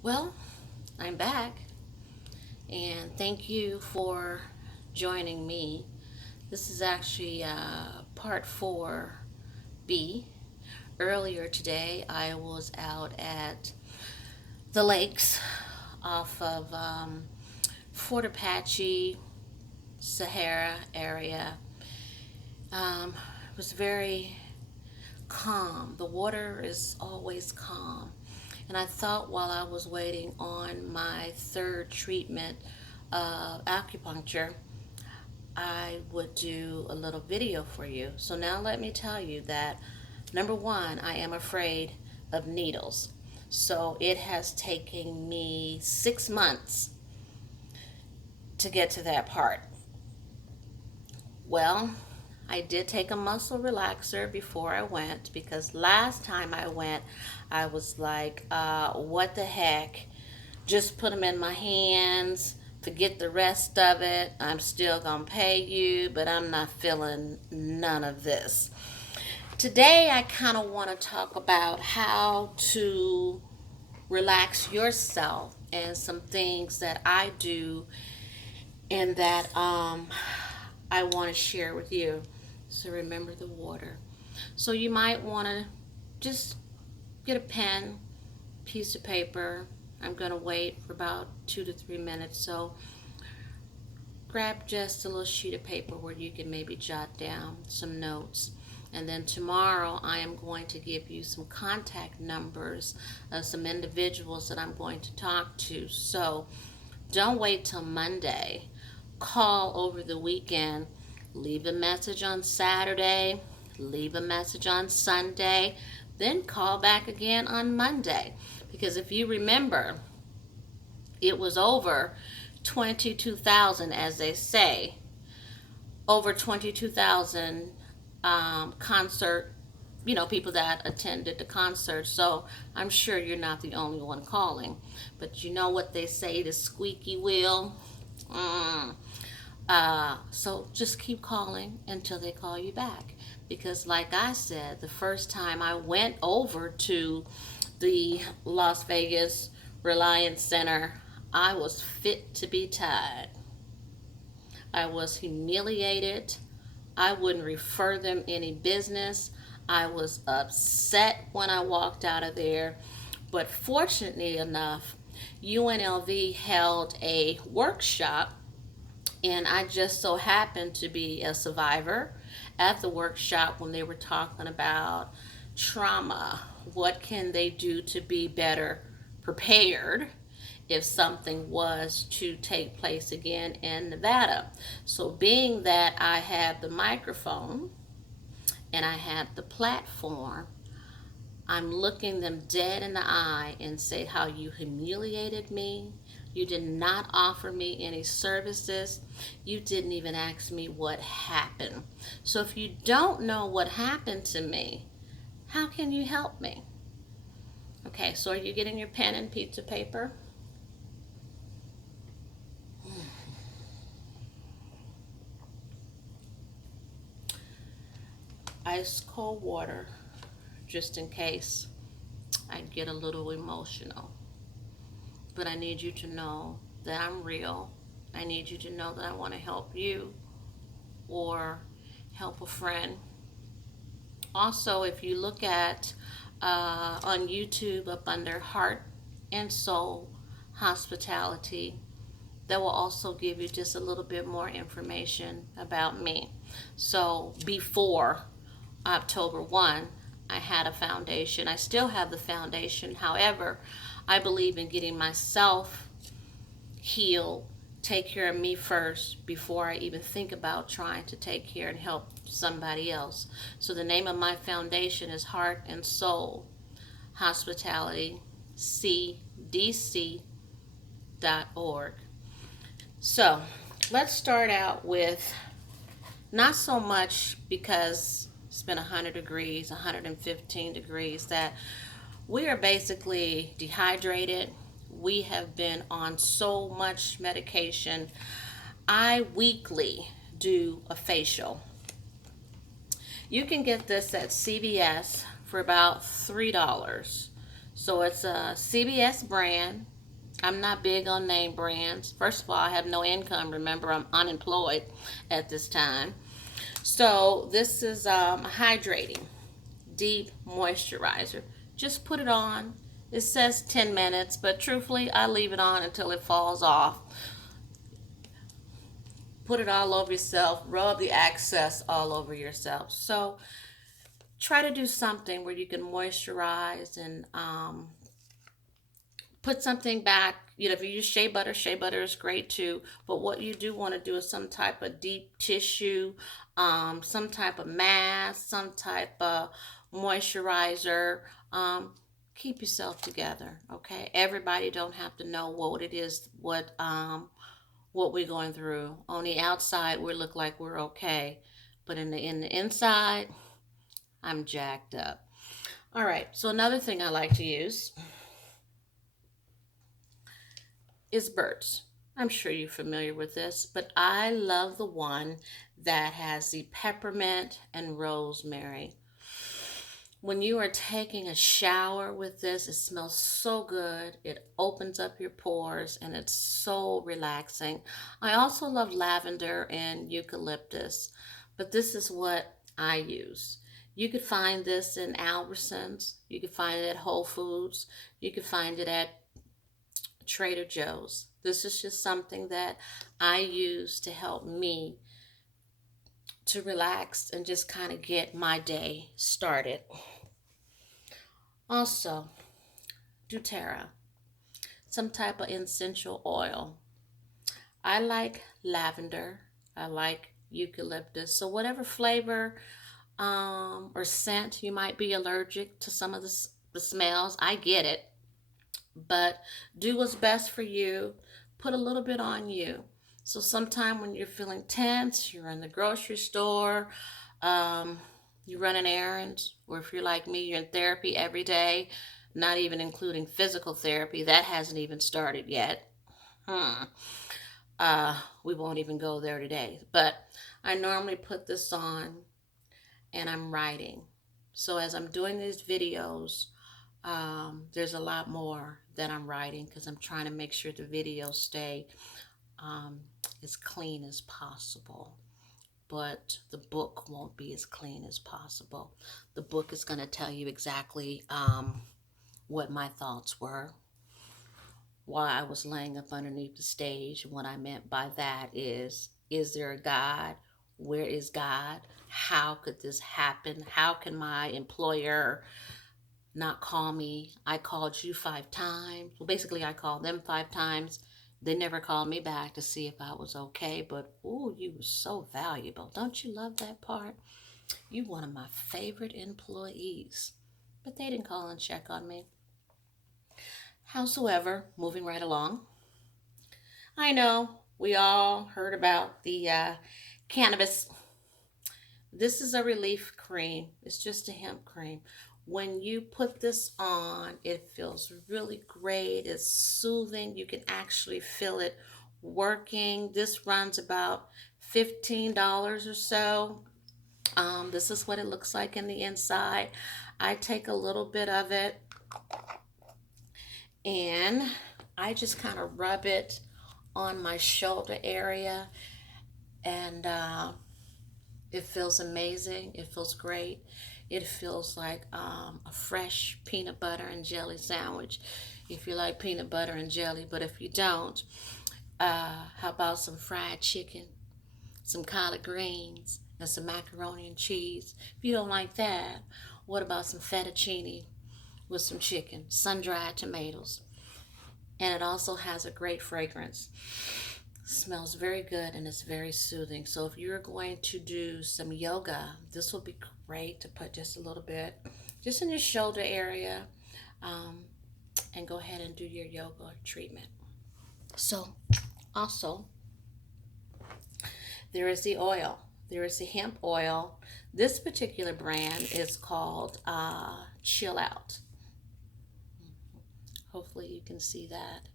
Well, I'm back, and thank you for joining me. This is actually part 4B. Earlier today, I was out at the lakes off of Fort Apache, Sahara area. It was very calm. The water is always calm. And I thought while I was waiting on my third treatment of acupuncture, I would do a little video for you. So now let me tell you that number one, I am afraid of needles. So it has taken me 6 months to get to that part. Well, I did take a muscle relaxer before I went because last time I went, I was like, what the heck? Just put them in my hands, forget the rest of it. I'm still going to pay you, but I'm not feeling none of this. Today, I kind of want to talk about how to relax yourself and some things that I do and that I want to share with you. So remember the water. So you might want to just get a pen, piece of paper. I'm going to wait for about 2 to 3 minutes. So grab just a little sheet of paper where you can maybe jot down some notes. And then tomorrow I am going to give you some contact numbers of some individuals that I'm going to talk to. So don't wait till Monday. Call over the weekend. Leave a message on Saturday. Leave a message on Sunday. Then call back again on Monday. Because if you remember, it was over 22,000, as they say, over 22,000 concert, people that attended the concert. So I'm sure you're not the only one calling. But you know what they say, the squeaky wheel. So just keep calling until they call you back. Because like I said, the first time I went over to the Las Vegas Reliance Center, I was fit to be tied. I was humiliated. I wouldn't refer them any business. I was upset when I walked out of there. But fortunately enough, UNLV held a workshop, and I just so happened to be a survivor at the workshop when they were talking about trauma. What can they do to be better prepared if something was to take place again in Nevada? So, being that I had the microphone and I had the platform, I'm looking them dead in the eye and say how you humiliated me. You did not offer me any services. You didn't even ask me what happened. So if you don't know what happened to me, how can you help me? Okay, so are you getting your pen and piece of paper? Ice cold water, just in case I get a little emotional. But I need you to know that I'm real. I need you to know that I want to help you or help a friend. Also, if you look at on YouTube up under Heart and Soul Hospitality, that will also give you just a little bit more information about me. So before October 1, I had a foundation. I still have the foundation. However, I believe in getting myself healed, take care of me first before I even think about trying to take care and help somebody else. So the name of my foundation is Heart and Soul Hospitality CDC.org. So let's start out with not so much because it's been 100 degrees, 115 degrees, that we are basically dehydrated. We have been on so much medication. I weekly do a facial. You can get this at CVS for about $3. So it's a CBS brand. I'm not big on name brands. First of all, I have no income. Remember, I'm unemployed at this time. So this is hydrating, deep moisturizer. Just put it on. It says 10 minutes, but truthfully, I leave it on until it falls off. Put it all over yourself. Rub the excess all over yourself. So try to do something where you can moisturize and put something back. You know, if you use shea butter is great too. But what you do want to do is some type of deep tissue, some type of mask, some type of moisturizer. Keep yourself together, okay? Everybody don't have to know what it is, what we're going through. On the outside, we look like we're okay, but in the inside, I'm jacked up. All right. So another thing I like to use is Burt's. I'm sure you're familiar with this, but I love the one that has the peppermint and rosemary. When you are taking a shower with this, it smells so good. It opens up your pores and it's so relaxing. I also love lavender and eucalyptus, but this is what I use. You could find this in Albertsons. You could find it at Whole Foods. You could find it at Trader Joe's. This is just something that I use to help me to relax and just kind of get my day started. Also, doTERRA, some type of essential oil. I like lavender. I like eucalyptus. So whatever flavor or scent you might be allergic to some of the smells, I get it. But do what's best for you. Put a little bit on you. So sometime when you're feeling tense, you're in the grocery store, um, you're running errands, or if you're like me, you're in therapy every day, not even including physical therapy. That hasn't even started yet. Hmm. We won't even go there today. But I normally put this on and I'm writing. So as I'm doing these videos, there's a lot more that I'm writing because I'm trying to make sure the videos stay um, as clean as possible. But the book won't be as clean as possible. The book is going to tell you exactly what my thoughts were, why I was laying up underneath the stage. What I meant by that is there a God? Where is God? How could this happen? How can my employer not call me? I called you 5 times. Well, basically, I called them 5 times. They never called me back to see if I was okay. But, ooh, you were so valuable. Don't you love that part? You one of my favorite employees. But they didn't call and check on me. Howsoever, moving right along. I know we all heard about the cannabis. This is a relief cream. It's just a hemp cream. When you put this on, it feels really great. It's soothing. You can actually feel it working. This runs about $15 or so. This is what it looks like in the inside. I take a little bit of it and I just kind of rub it on my shoulder area, and it feels amazing. It feels great. It feels like a fresh peanut butter and jelly sandwich if you like peanut butter and jelly. But if you don't, how about some fried chicken, some collard greens, and some macaroni and cheese? If you don't like that, what about some fettuccine with some chicken, sun-dried tomatoes? And it also has a great fragrance. Smells very good and it's very soothing. So if you're going to do some yoga, this will be great to put just a little bit just in your shoulder area, um, and go ahead and do your yoga treatment. So also, there is the oil. There is the hemp oil. This particular brand is called Chill Out. Hopefully you can see that.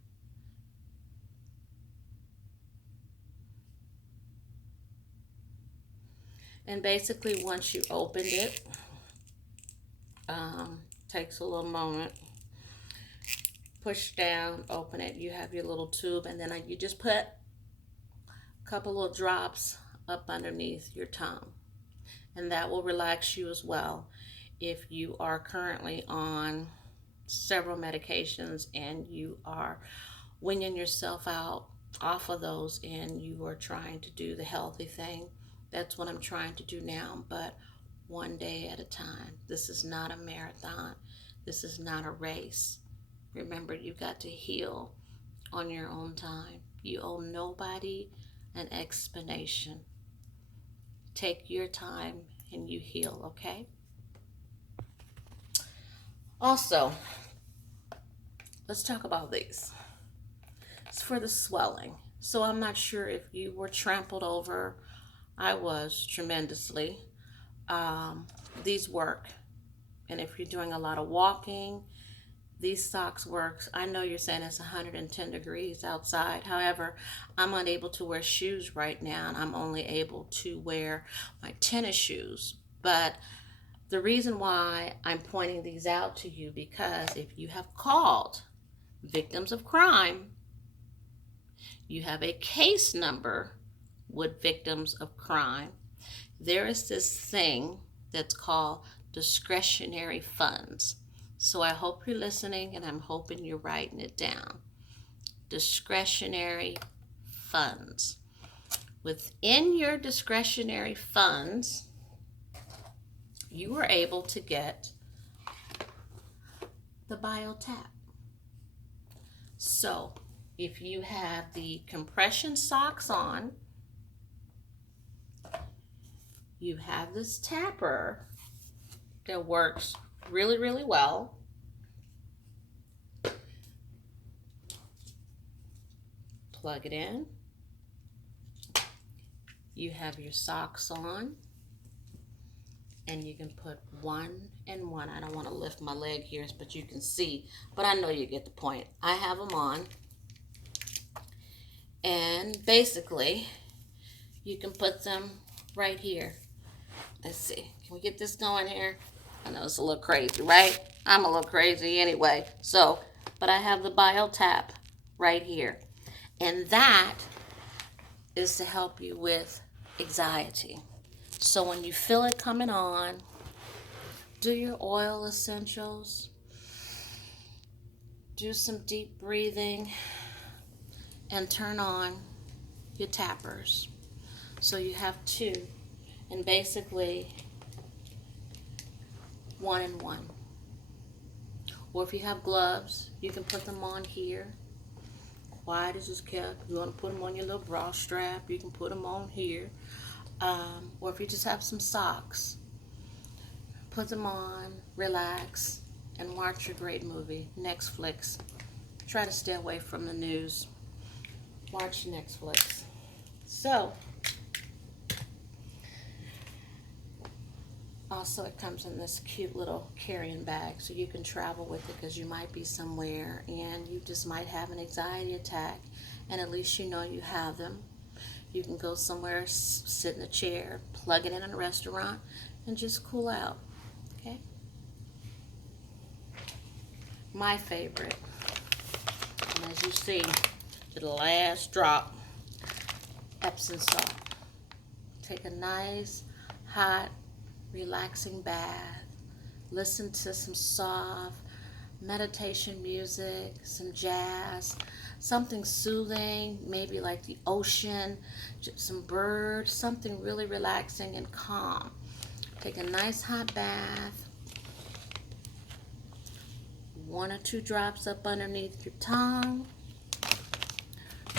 And basically once you opened it, takes a little moment. push down, open it. You have your little tube, and then you just put a couple little drops up underneath your tongue, and that will relax you as well. If you are currently on several medications and you are winging yourself out off of those and you are trying to do the healthy thing, that's what I'm trying to do now, but one day at a time. This is not a marathon. This is not a race. Remember, you got to heal on your own time. You owe nobody an explanation. Take your time and you heal, okay? Also, let's talk about these. It's for the swelling. So I'm not sure if you were trampled over. I was tremendously. These work. And if you're doing a lot of walking, these socks work. I know you're saying it's 110 degrees outside. However, I'm unable to wear shoes right now, and I'm only able to wear my tennis shoes. But the reason why I'm pointing these out to you, because if you have called victims of crime, you have a case number with victims of crime, there is this thing that's called discretionary funds. So I hope you're listening, and I'm hoping you're writing it down. Discretionary funds. Within your discretionary funds, you are able to get the BioTap. So if you have the compression socks on, you have this tapper that works really, really well. Plug it in. You have your socks on, and you can put one and one. I don't want to lift my leg here, but you can see, but I know you get the point. I have them on, and basically you can put them right here. Let's see, can we get this going here? I know it's a little crazy, right? I'm a little crazy anyway. So, but I have the BioTap right here. And that is to help you with anxiety. So when you feel it coming on, do your oil essentials. Do some deep breathing and turn on your tappers. So you have two. And basically, one and one. Or if you have gloves, you can put them on here. Quiet as is kept. You want to put them on your little bra strap, you can put them on here. Or if you just have some socks, put them on, relax, and watch your great movie, Netflix. Try to stay away from the news. Watch Netflix. So, also, it comes in this cute little carrying bag, so you can travel with it because you might be somewhere and you just might have an anxiety attack, and at least you know you have them. You can go somewhere, sit in a chair, plug it in a restaurant, and just cool out, okay? My favorite, and as you see, the last drop, Epsom salt. Take a nice, hot, relaxing bath, listen to some soft meditation music, some jazz, something soothing, maybe like the ocean, some birds, something really relaxing and calm. Take a nice hot bath, 1 or 2 drops up underneath your tongue.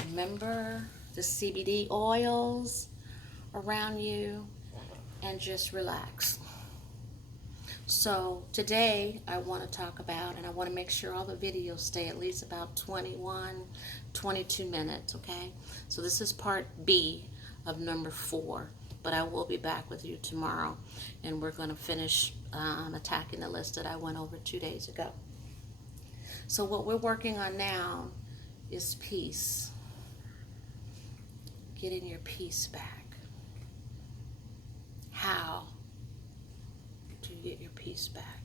Remember the CBD oils around you, and just relax. So today I want to talk about, and I want to make sure all the videos stay at least about 21, 22 minutes, okay? So this is part B of number 4, but I will be back with you tomorrow, and we're going to finish attacking the list that I went over 2 days ago. So what we're working on now is peace. Getting your peace back. How do you get your peace back?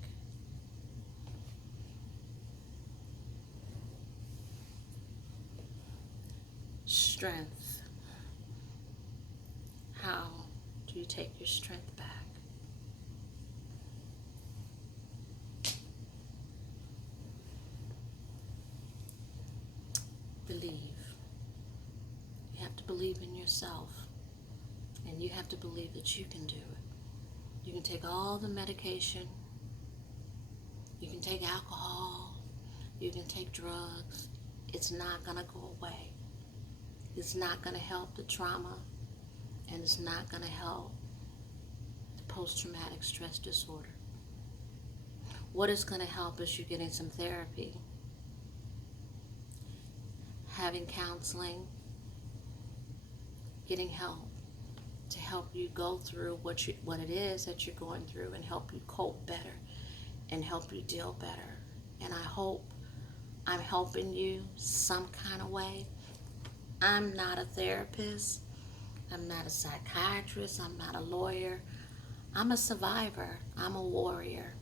strength. How do you take your strength back? Believe. You have to believe in yourself. And you have to believe that you can do it. You can take all the medication. You can take alcohol. You can take drugs. It's not going to go away. It's not going to help the trauma. And it's not going to help the post-traumatic stress disorder. What is going to help is you getting some therapy, having counseling, getting help to help you go through what it is that you're going through and help you cope better and help you deal better. And I hope I'm helping you some kind of way. I'm not a therapist. I'm not a psychiatrist. I'm not a lawyer. I'm a survivor. I'm a warrior.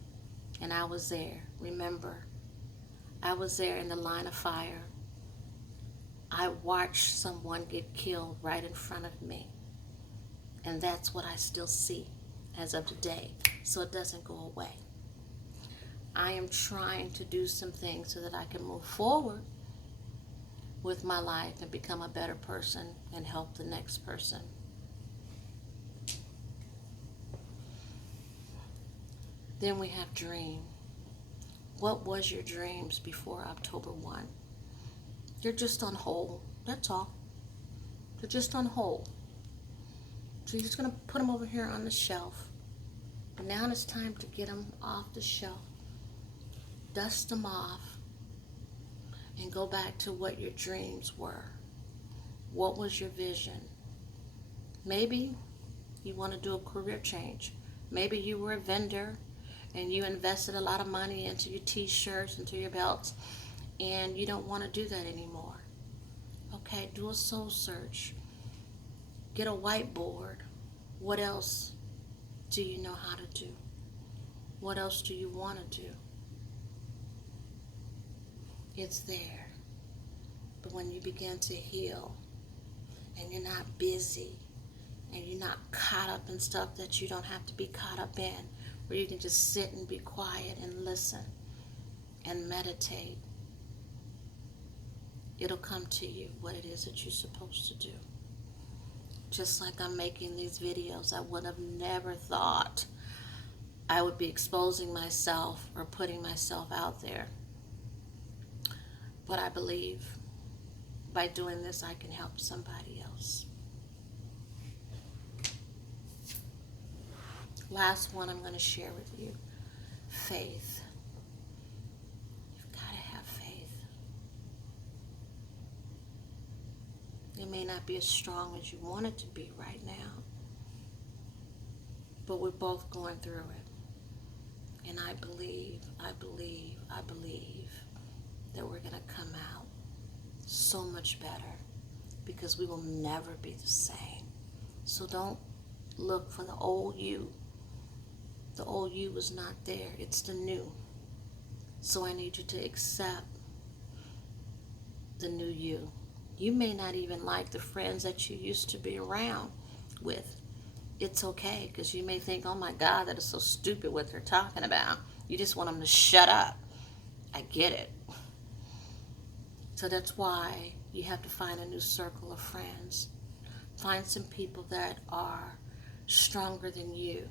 And I was there. Remember, I was there in the line of fire. I watched someone get killed right in front of me. And that's what I still see as of today. So it doesn't go away. I am trying to do some things so that I can move forward with my life and become a better person and help the next person. Then we have dream. What was your dreams before October 1? You're just on hold. That's all. They're just on hold. So you're just going to put them over here on the shelf. But now it's time to get them off the shelf. Dust them off. And go back to what your dreams were. What was your vision? Maybe you want to do a career change. Maybe you were a vendor and you invested a lot of money into your t-shirts, into your belts, and you don't want to do that anymore. Okay, do a soul search. Get a whiteboard. What else do you know how to do? What else do you want to do? It's there. But when you begin to heal and you're not busy and you're not caught up in stuff that you don't have to be caught up in, where you can just sit and be quiet and listen and meditate, it'll come to you what it is that you're supposed to do. Just like I'm making these videos, I would have never thought I would be exposing myself or putting myself out there. But I believe by doing this, I can help somebody else. Last one I'm going to share with you. Faith. You've got to have faith. It may not be as strong as you want it to be right now, but we're both going through it. And I believe that we're going to come out so much better, because we will never be the same. So don't look for the old you. The old you was not there. It's the new. So I need you to accept the new you. You may not even like the friends that you used to be around with. It's okay, because you may think, oh my God, that is so stupid what they're talking about. You just want them to shut up. I get it. So that's why you have to find a new circle of friends. Find some people that are stronger than you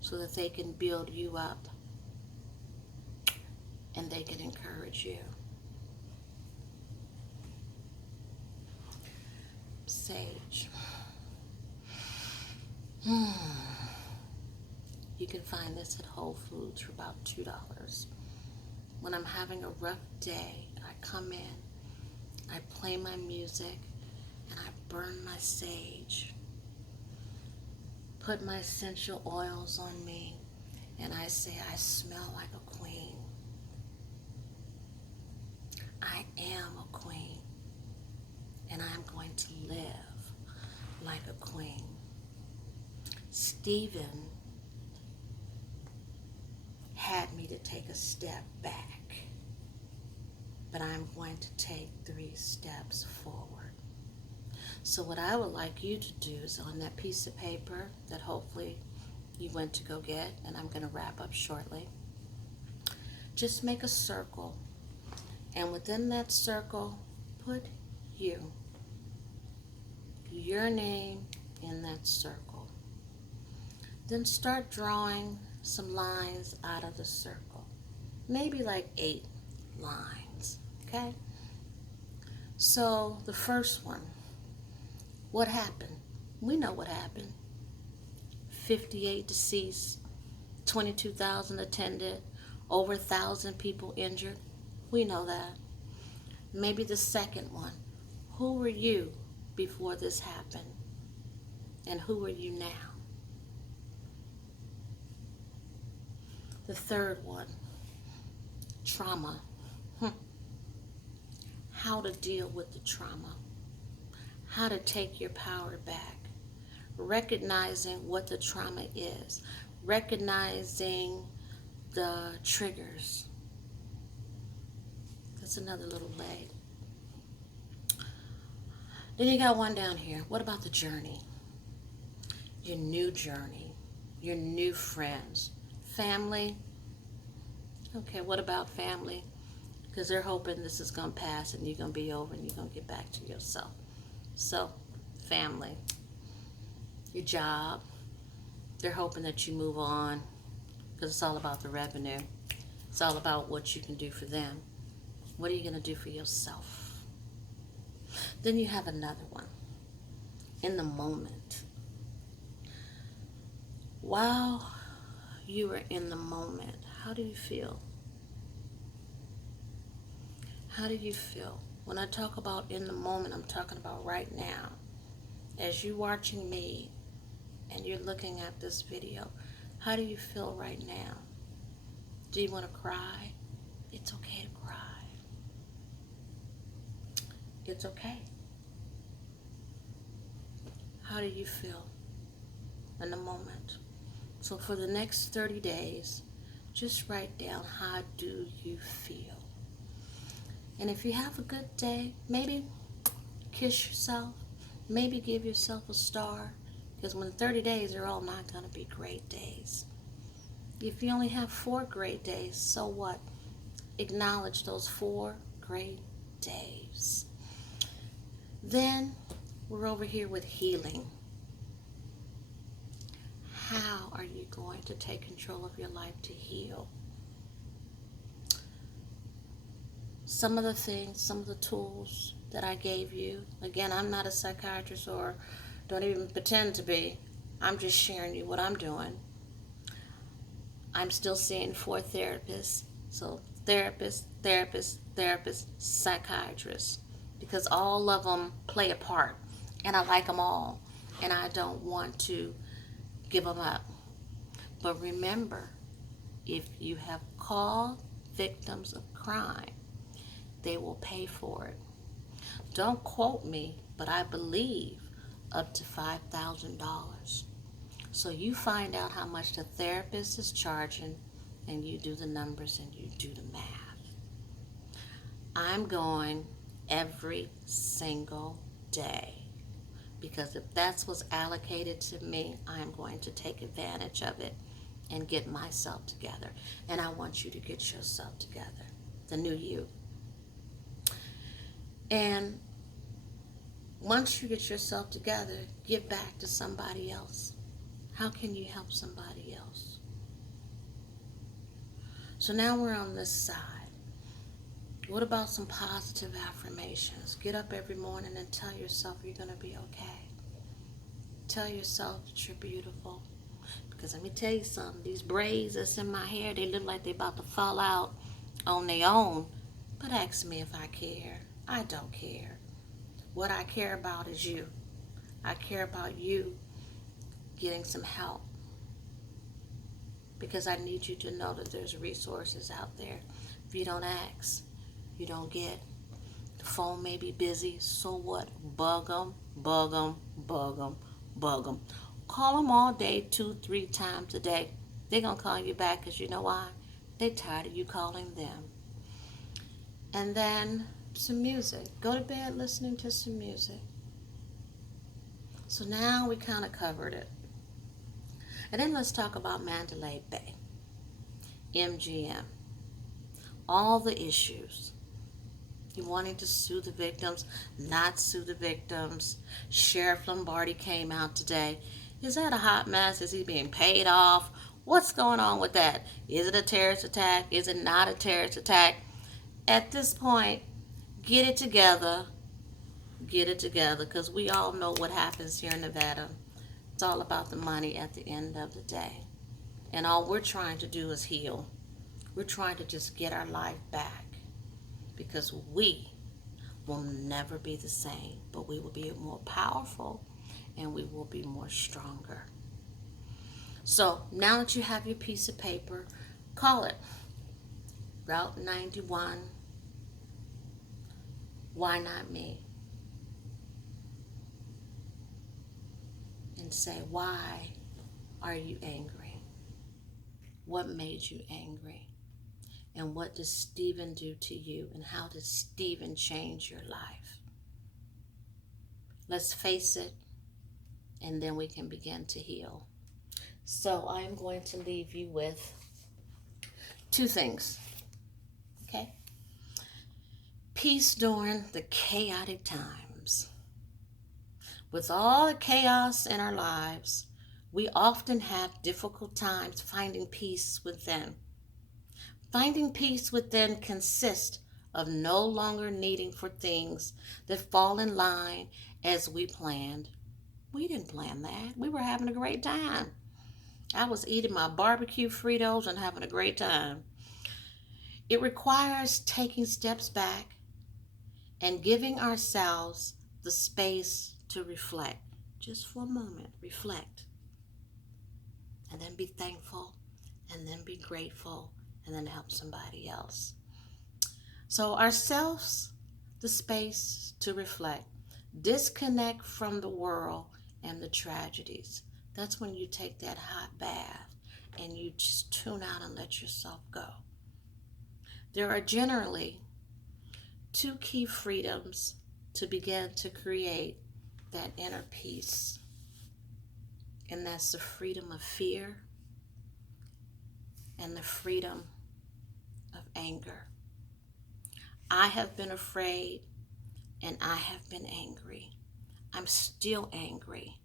so that they can build you up and they can encourage you. Sage. You can find this at Whole Foods for about $2. When I'm having a rough day, I come in, I play my music, and I burn my sage. Put my essential oils on me, and I say, I smell like a queen. I am a queen, and I'm going to live like a queen. Stephen had me to take a step back, but I'm going to take 3 steps forward. So what I would like you to do is on that piece of paper that hopefully you went to go get, and I'm going to wrap up shortly, just make a circle. And within that circle, put you, your name in that circle. Then start drawing some lines out of the circle. Maybe like 8 lines, okay? So the first one, what happened? We know what happened. 58 deceased, 22,000 attended, over 1,000 people injured. We know that. Maybe the second one, who were you before this happened? And who are you now? The third one, trauma. How to deal with the trauma. How to take your power back. Recognizing what the trauma is. Recognizing the triggers. That's another little leg. Then you got one down here. What about the journey? Your new journey. Your new friends. Family. Okay, what about family? Because they're hoping this is going to pass and you're going to be over and you're going to get back to yourself. So, family. Your job. They're hoping that you move on because it's all about the revenue. It's all about what you can do for them. What are you going to do for yourself? Then you have another one. In the moment. While you are in the moment, how do you feel? How do you feel? When I talk about in the moment, I'm talking about right now. As you're watching me and you're looking at this video, how do you feel right now? Do you want to cry? It's okay to cry. It's okay. How do you feel in the moment? So for the next 30 days, just write down, how do you feel? And if you have a good day, maybe kiss yourself. Maybe give yourself a star. Because when 30 days are all not going to be great days. If you only have 4 great days, so what? Acknowledge those 4 great days. Then we're over here with healing. How are you going to take control of your life to heal? Some of the things, some of the tools that I gave you. Again, I'm not a psychiatrist or don't even pretend to be. I'm just sharing you what I'm doing. I'm still seeing 4 therapists. So therapist, psychiatrist. Because all of them play a part. And I like them all. And I don't want to give them up. But remember, if you have called victims of crime, they will pay for it. Don't quote me, but I believe up to $5,000. So you find out how much the therapist is charging, and you do the numbers and you do the math. I'm going every single day, because if that's what's allocated to me, I'm going to take advantage of it and get myself together. And I want you to get yourself together, the new you. And once you get yourself together, give back to somebody else. How can you help somebody else? So now we're on this side. What about some positive affirmations? Get up every morning and tell yourself you're going to be okay. Tell yourself that you're beautiful. Because let me tell you something. These braids that's in my hair, they look like they're about to fall out on their own. But ask me if I care. I don't care. What I care about is you. I care about you getting some help. Because I need you to know that there's resources out there. If you don't ask, you don't get. The phone may be busy, so what? Bug them, bug them, bug them, bug them. Call them all day, 2-3 times a day. They're going to call you back because you know why? They're tired of you calling them. And then some music. Go to bed listening to some music. So now we kind of covered it. And then let's talk about Mandalay Bay, MGM, all the issues. You wanting to sue the victims, not sue the victims. Sheriff Lombardi came out today. Is that a hot mess? Is he being paid off? What's going on with that? Is it a terrorist attack? Is it not a terrorist attack? At this point, get it together. Get it together, because we all know what happens here in Nevada. It's all about the money at the end of the day. And all we're trying to do is heal. We're trying to just get our life back, because we will never be the same, but we will be more powerful and we will be more stronger. So now that you have your piece of paper, call it Route 91. Why not me? And say, why are you angry? What made you angry? And what does Stephen do to you? And how does Stephen change your life? Let's face it, and then we can begin to heal. So I'm going to leave you with two things, okay? Peace during the chaotic times. With all the chaos in our lives, we often have difficult times finding peace within. Finding peace within consists of no longer needing for things that fall in line as we planned. We didn't plan that. We were having a great time. I was eating my barbecue Fritos and having a great time. It requires taking steps back and giving ourselves the space to reflect. Just for a moment, reflect. And then be thankful, and then be grateful, and then help somebody else. So ourselves, the space to reflect. Disconnect from the world and the tragedies. That's when you take that hot bath and you just tune out and let yourself go. There are generally two key freedoms to begin to create that inner peace. And that's the freedom of fear and the freedom of anger. I have been afraid and I have been angry. I'm still angry,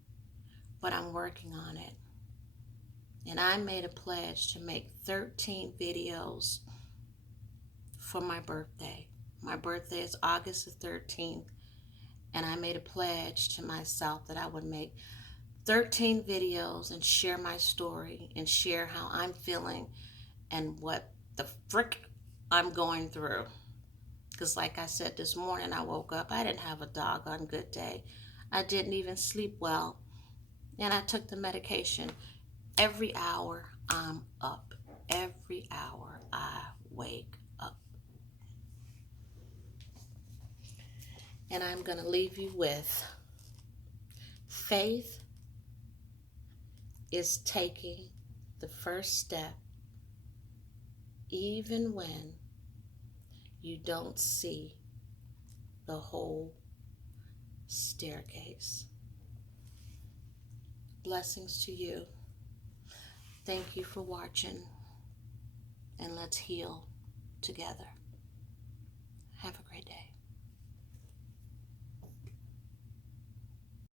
but I'm working on it. And I made a pledge to make 13 videos for my birthday. My birthday is August the 13th, and I made a pledge to myself that I would make 13 videos and share my story and share how I'm feeling and what the frick I'm going through. Because like I said this morning, I woke up, I didn't have a doggone good day. I didn't even sleep well, and I took the medication. Every hour I'm up. Every hour I wake up. And I'm going to leave you with faith is taking the first step even when you don't see the whole staircase. Blessings to you. Thank you for watching, and let's heal together. Have a great day.